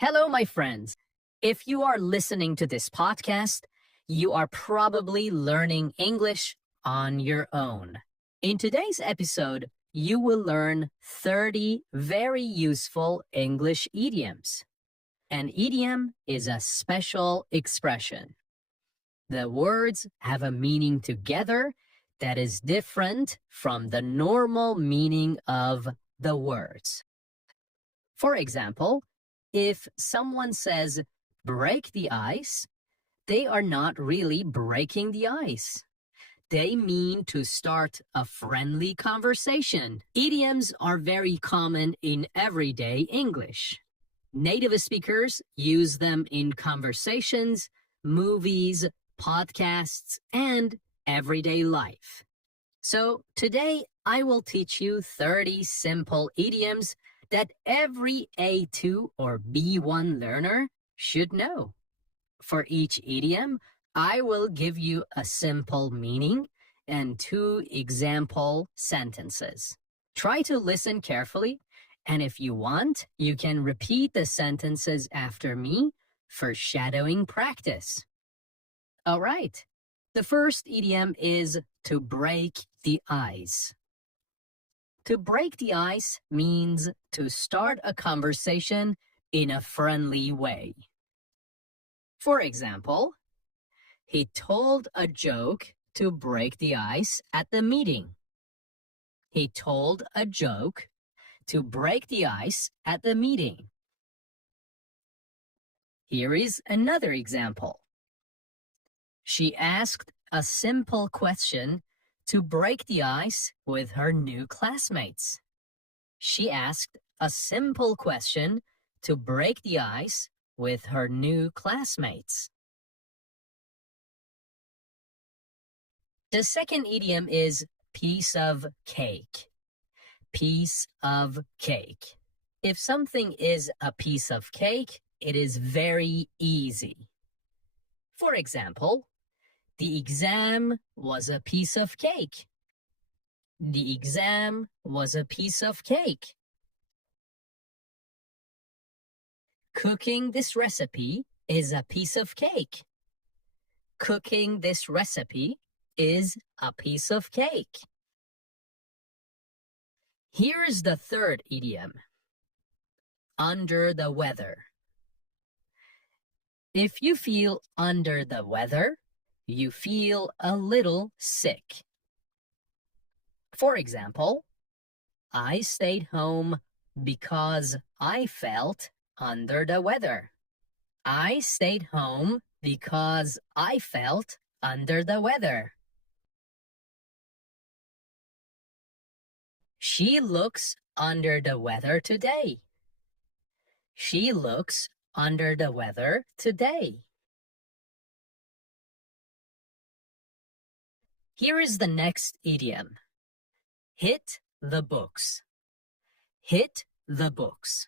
Hello, my friends. If you are listening to this podcast, you are probably learning English on your own. In today's episode, you will learn 30 very useful English idioms. An idiom is a special expression. The words have a meaning together that is different from the normal meaning of the words. For example, if someone says, break the ice, they are not really breaking the ice. They mean to start a friendly conversation. Idioms are very common in everyday English. Native speakers use them in conversations, movies, podcasts, and everyday life. So today I will teach you 30 simple idioms that every A2 or B1 learner should know. For each idiom, I will give you a simple meaning and 2 example sentences. Try to listen carefully, and if you want, you can repeat the sentences after me for shadowing practice. All right. The first idiom is to break the ice. To break the ice means to start a conversation in a friendly way. For example, he told a joke to break the ice at the meeting. He told a joke to break the ice at the meeting. Here is another example. She asked a simple question to break the ice with her new classmates. She asked a simple question to break the ice with her new classmates. The second idiom is piece of cake. Piece of cake. If something is a piece of cake, it is very easy. For example, the exam was a piece of cake. The exam was a piece of cake. Cooking this recipe is a piece of cake. Cooking this recipe is a piece of cake. Here is the third idiom. Under the weather. If you feel under the weather, you feel a little sick. For example, I stayed home because I felt under the weather. I stayed home because I felt under the weather. She looks under the weather today. She looks under the weather today. Here is the next idiom. Hit the books. Hit the books.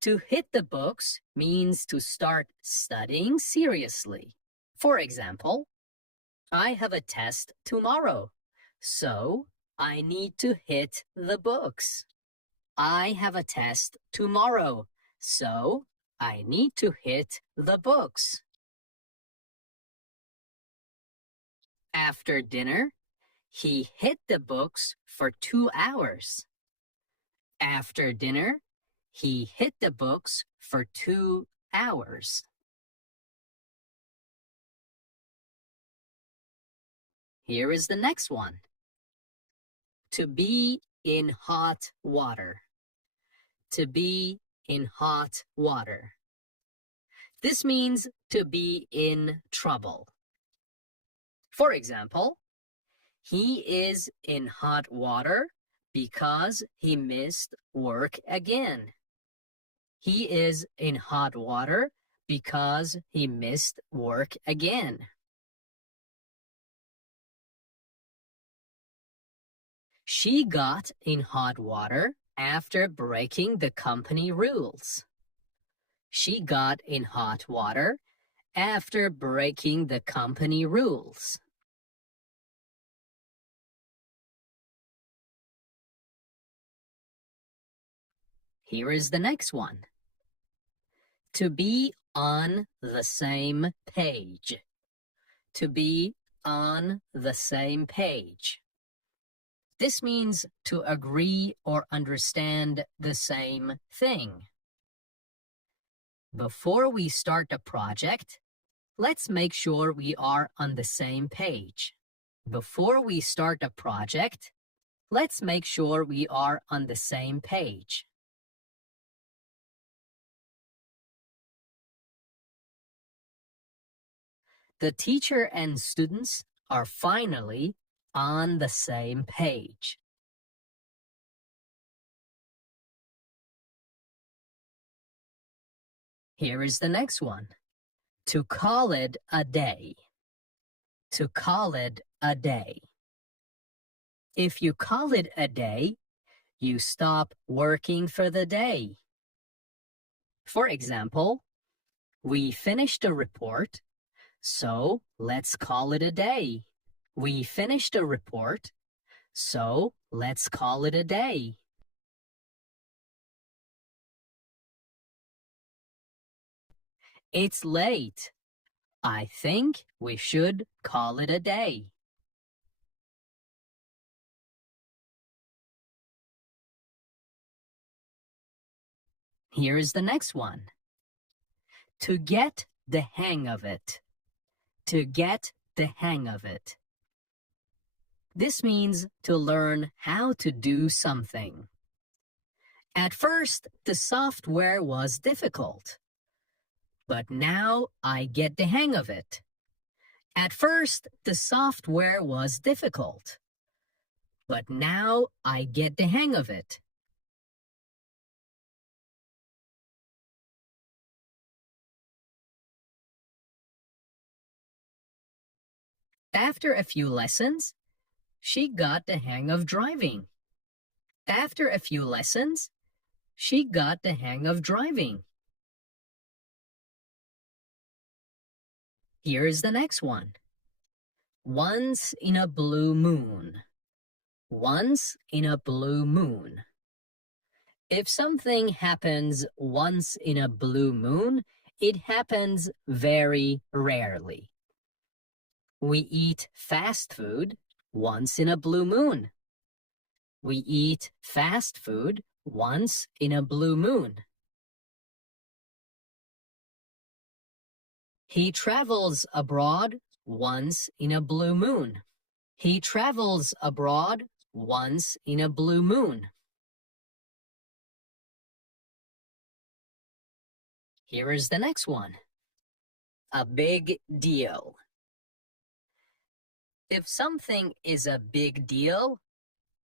To hit the books means to start studying seriously. For example, I have a test tomorrow, so I need to hit the books. I have a test tomorrow, so I need to hit the books. After dinner, he hit the books for 2 hours. After dinner, he hit the books for 2 hours. Here is the next one. To be in hot water. To be in hot water. This means to be in trouble. For example, he is in hot water because he missed work again. He is in hot water because he missed work again. She got in hot water after breaking the company rules. She got in hot water after breaking the company rules. Here is the next one. To be on the same page. To be on the same page. This means to agree or understand the same thing. Before we start a project, let's make sure we are on the same page. Before we start a project, let's make sure we are on the same page. The teacher and students are finally on the same page. Here is the next one. To call it a day. To call it a day. If you call it a day, you stop working for the day. For example, we finished a report, so let's call it a day. We finished a report, so let's call it a day. It's late. I think we should call it a day. Here is the next one. To get the hang of it. To get the hang of it. This means to learn how to do something. At first, the software was difficult, but now I get the hang of it. At first, the software was difficult, but now I get the hang of it. After a few lessons, she got the hang of driving. After a few lessons, she got the hang of driving. Here's the next one. Once in a blue moon. Once in a blue moon. If something happens once in a blue moon, it happens very rarely. We eat fast food once in a blue moon. We eat fast food once in a blue moon. He travels abroad once in a blue moon. He travels abroad once in a blue moon. Here is the next one. A big deal. If something is a big deal,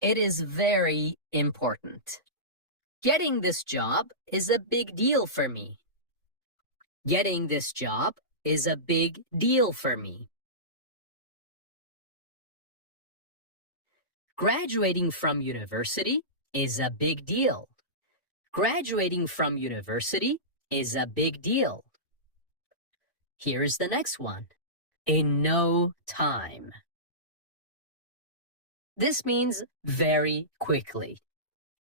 it is very important. Getting this job is a big deal for me. Getting this job is a big deal for me. Graduating from university is a big deal. Graduating from university is a big deal. Here's the next one. In no time. This means very quickly.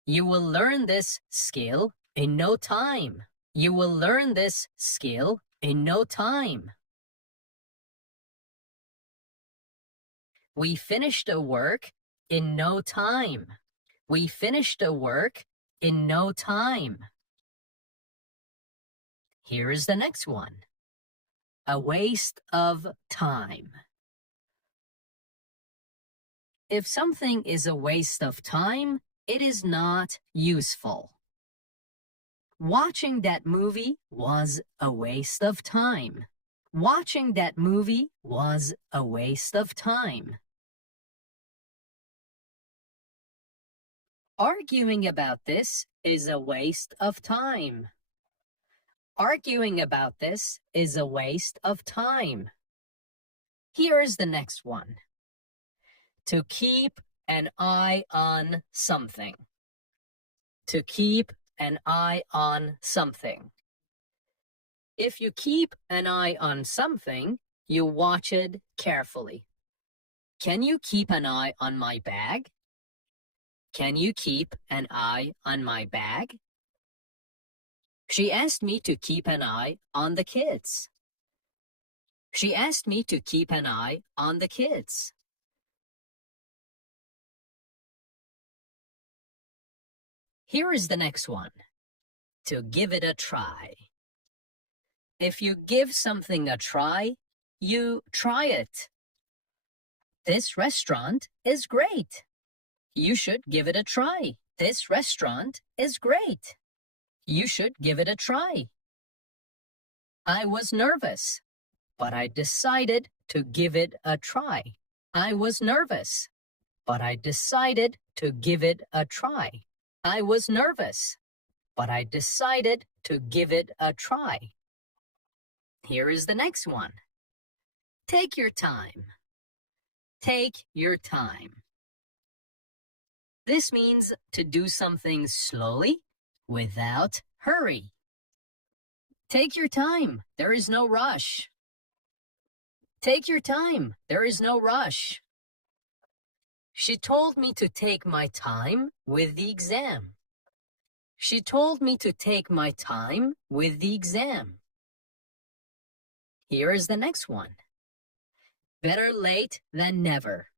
You will learn this skill in no time. You will learn this skill in no time. We finished the work in no time. We finished the work in no time. Here is the next one. A waste of time. If something is a waste of time, it is not useful. Watching that movie was a waste of time. Watching that movie was a waste of time. Arguing about this is a waste of time. Arguing about this is a waste of time. Here is the next one. To keep an eye on something. To keep an eye on something. If you keep an eye on something, you watch it carefully. Can you keep an eye on my bag? Can you keep an eye on my bag? She asked me to keep an eye on the kids. She asked me to keep an eye on the kids. Here is the next one. To give it a try. If you give something a try, you try it. This restaurant is great. You should give it a try. This restaurant is great. You should give it a try. I was nervous, but I decided to give it a try. I was nervous, but I decided to give it a try. I was nervous, but I decided to give it a try. Here is the next one. Take your time. Take your time. This means to do something slowly, without hurry. Take your time. There is no rush. Take your time. There is no rush. She told me to take my time with the exam. She told me to take my time with the exam. Here is the next one. Better late than never.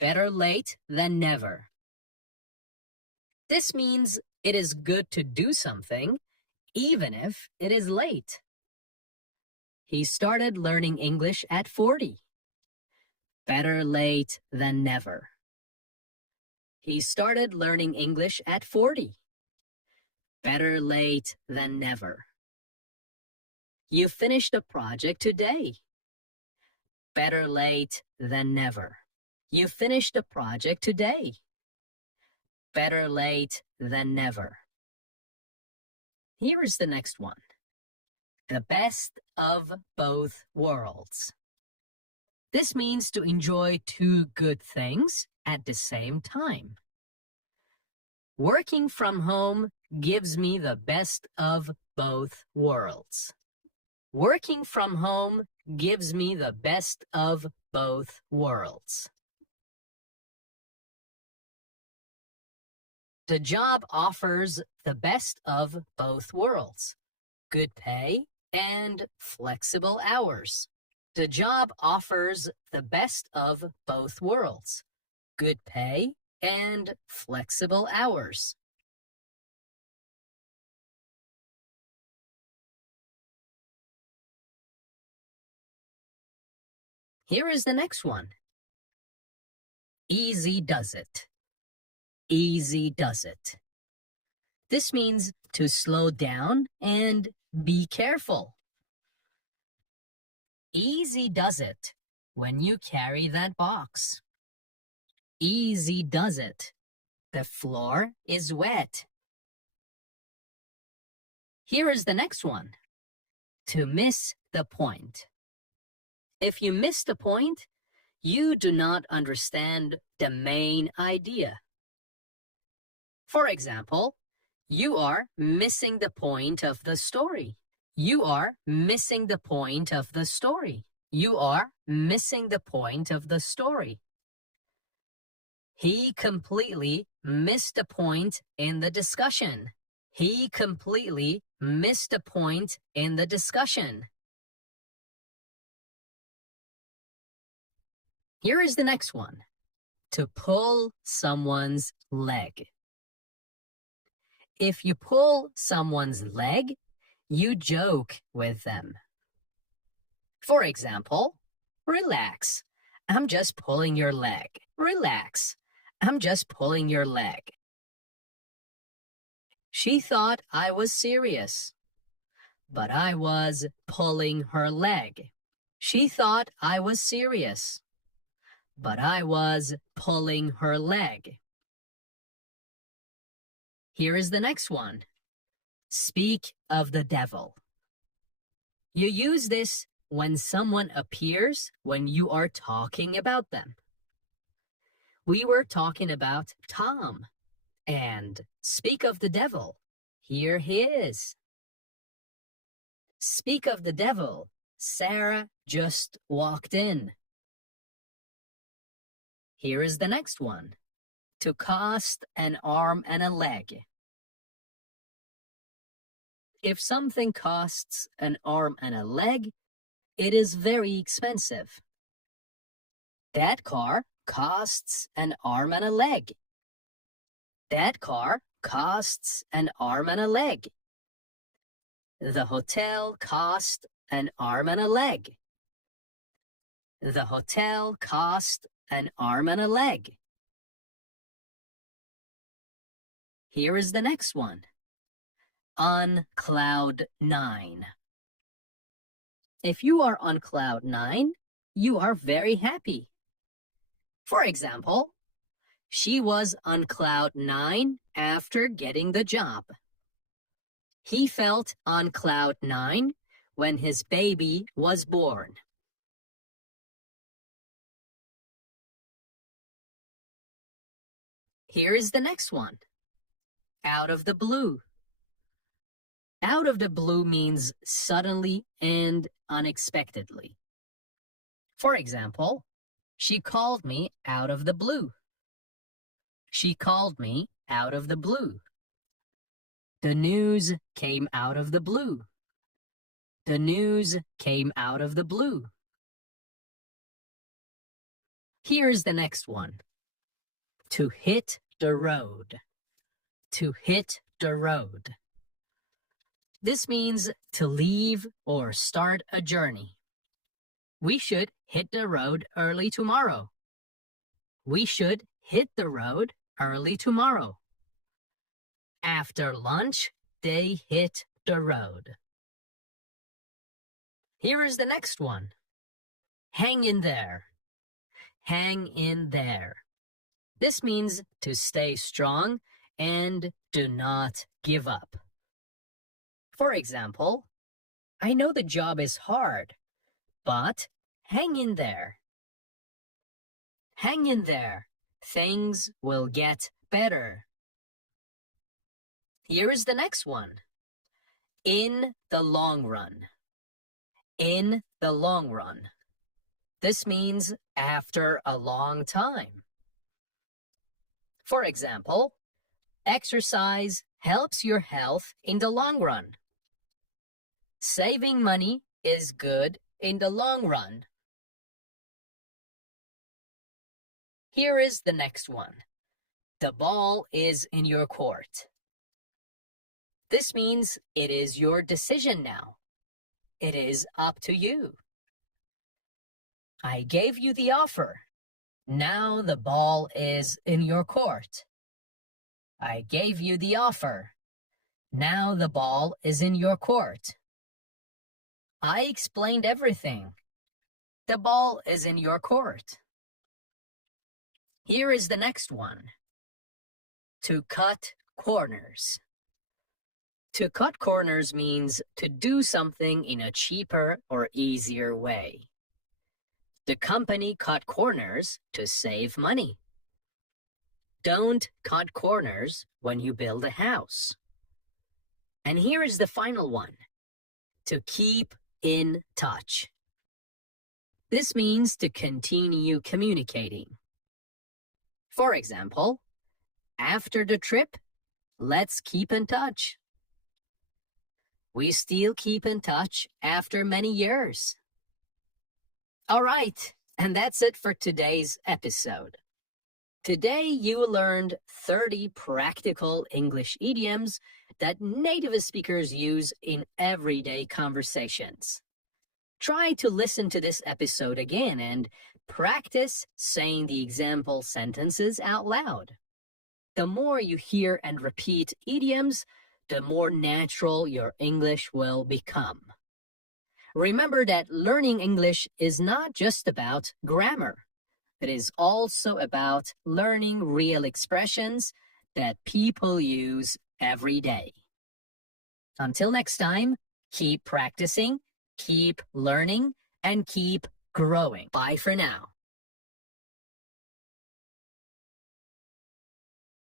Better late than never. This means it is good to do something, even if it is late. He started learning English at 40. Better late than never. He started learning English at 40. Better late than never. You finished a project today. Better late than never. You finished a project today. Better late than never. Here is the next one. The best of both worlds. This means to enjoy two good things at the same time. Working from home gives me the best of both worlds. Working from home gives me the best of both worlds. The job offers the best of both worlds. Good pay and flexible hours. The job offers the best of both worlds. Good pay and flexible hours. Here is the next one. Easy does it. Easy does it. This means to slow down and be careful. Easy does it when you carry that box. Easy does it. The floor is wet. Here is the next one. To miss the point. If you miss the point, you do not understand the main idea. For example, you are missing the point of the story. You are missing the point of the story. You are missing the point of the story. He completely missed the point in the discussion. He completely missed the point in the discussion. Here is the next one. To pull someone's leg. If you pull someone's leg, you joke with them. For example, relax. I'm just pulling your leg. Relax. I'm just pulling your leg. She thought I was serious, but I was pulling her leg. She thought I was serious, but I was pulling her leg. Here is the next one. Speak of the devil. You use this when someone appears when you are talking about them. We were talking about Tom, and speak of the devil. Here he is. Speak of the devil. Sarah just walked in. Here is the next one. To cost an arm and a leg. If something costs an arm and a leg, it is very expensive. That car costs an arm and a leg. That car costs an arm and a leg. The hotel cost an arm and a leg. The hotel cost an arm and a leg. Here is the next one. On cloud 9. If you are on cloud 9, you are very happy. For example, she was on cloud 9 after getting the job. He felt on cloud 9 when his baby was born. Here is the next one. Out of the blue. Out of the blue means suddenly and unexpectedly. For example, she called me out of the blue. She called me out of the blue. The news came out of the blue. The news came out of the blue. Here's the next one. To hit the road. To hit the road. This means to leave or start a journey. We should hit the road early tomorrow. We should hit the road early tomorrow. After lunch, they hit the road. Here is the next one. Hang in there. Hang in there. This means to stay strong and do not give up. For example, I know the job is hard, but hang in there. Hang in there. Things will get better. Here is the next one. In the long run. In the long run. This means after a long time. For example, exercise helps your health in the long run. Saving money is good in the long run. Here is the next one. The ball is in your court. This means it is your decision now. It is up to you. I gave you the offer. Now the ball is in your court. I gave you the offer. Now the ball is in your court. I explained everything. The ball is in your court. Here is the next one. To cut corners. To cut corners means to do something in a cheaper or easier way. The company cut corners to save money. Don't cut corners when you build a house. And here is the final one. To keep in touch. This means to continue communicating. For example, after the trip, let's keep in touch. We still keep in touch after many years. All right, and that's it for today's episode. Today you learned 30 practical English idioms that native speakers use in everyday conversations. Try to listen to this episode again and practice saying the example sentences out loud. The more you hear and repeat idioms, the more natural your English will become. Remember that learning English is not just about grammar. It is also about learning real expressions that people use every day. Until next time, keep practicing, keep learning, and keep growing. Bye for now.